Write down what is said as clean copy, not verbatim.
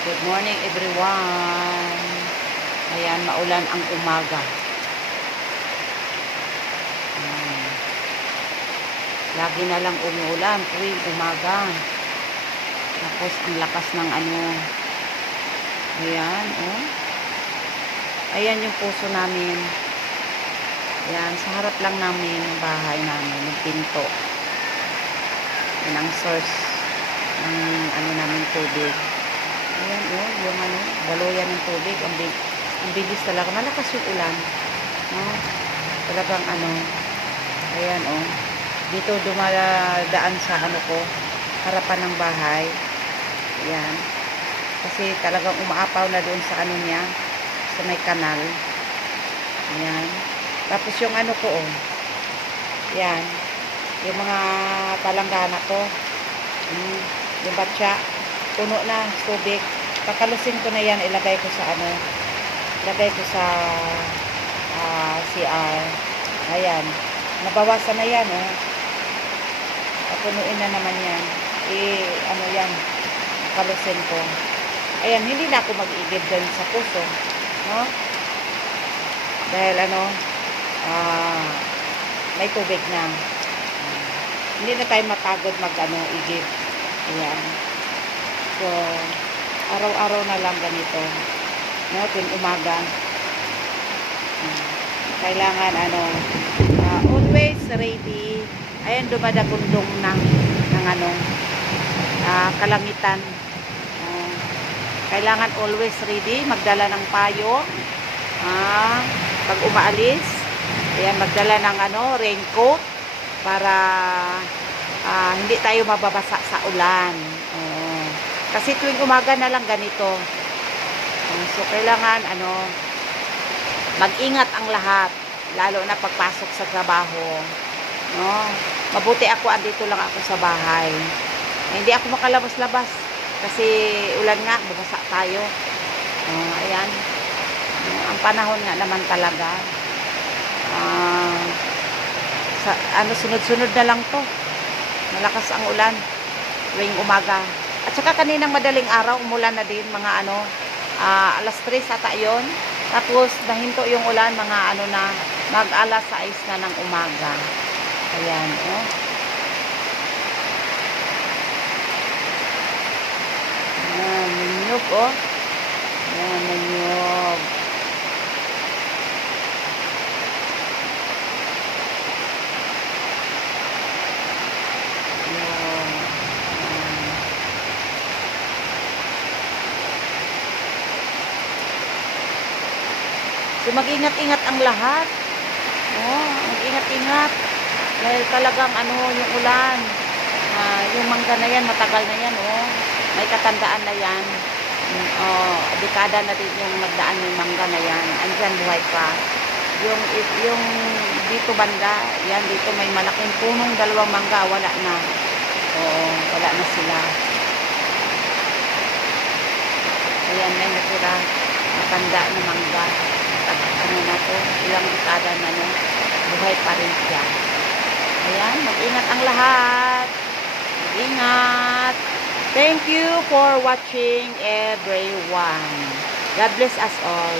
Good morning everyone. Ayan, maulan ang umaga. Ayan. Lagi na lang umuulan tuwing umaga. Tapos ang lakas ng ano. Ayan, oh. Ayan yung puso namin. Ayan, sa harap lang namin ng bahay namin, ng pinto. Yan ang source ng ano namin tubig. Ayan, oh, yung ano, baluyan ng tubig. Ang bilis talaga. Malakas yung ulan. No? Talagang ano, ayan, oh. Dito dumadaan sa ano ko, harapan ng bahay. Ayan. Kasi talagang umaapaw na doon sa ano niya, sa may kanal. Ayan. Tapos yung ano ko, oh. Ayan. Yung mga palanggana ko. Yung batya. Puno na tubig. Kakalusin ko na yan, ilagay ko sa ano, ilagay ko sa CR. Ayan, nabawasan na yan, oh. Papunuin na naman yan. Ano yan, kakalusin ko. Ayan, hindi na ako mag-igib dyan sa puso, no? Dahil ano, may tubig na. Hindi na tayo mapagod mag-ano, igib. Ayan. So, araw-araw na lang ganito. No, tuwing umaga. Kailangan ano, always ready. Ayan, dumadagundong ng ano, kalangitan. Kailangan always ready, magdala ng payo. Pag umaalis, ayan, magdala ng ano, raincoat para hindi tayo mababasa sa ulan. Kasi tuwing umaga na lang ganito. So, kailangan, ano, mag-ingat ang lahat. Lalo na pagpasok sa trabaho. No? Mabuti ako, andito lang ako sa bahay. Hindi ako makalabas-labas. Kasi ulan nga, bubasa tayo. Ayan. Ang panahon nga naman talaga. Ano, sunod-sunod na lang to. Malakas ang ulan. Tuwing umaga. At saka kaninang madaling araw, umulan na din, mga ano, alas 3 ata yun. Tapos, nahinto yung ulan, mga ano na, mag-alas 6 na ng umaga. Ayan, oh. Ayan, nanyog, oh. Ayan, nanyog. So, mag-ingat-ingat ang lahat. Mag-ingat-ingat. Dahil talagang ano, yung ulan. Yung mangga na yan, matagal na yan, oh. May katandaan na yan. Dekada na din yung nagdaan yung mangga na yan. Andyan, buhay pa. Yung dito banda, yan, dito may malaking punong dalawang mangga, wala na. Oo, wala na sila. Ayan, may natira. Matanda na mangga. Ano na to, ilang dekada na no, buhay pa rin siya. Ayan, mag-ingat ang lahat. Mag-ingat. Thank you for watching everyone. God bless us all.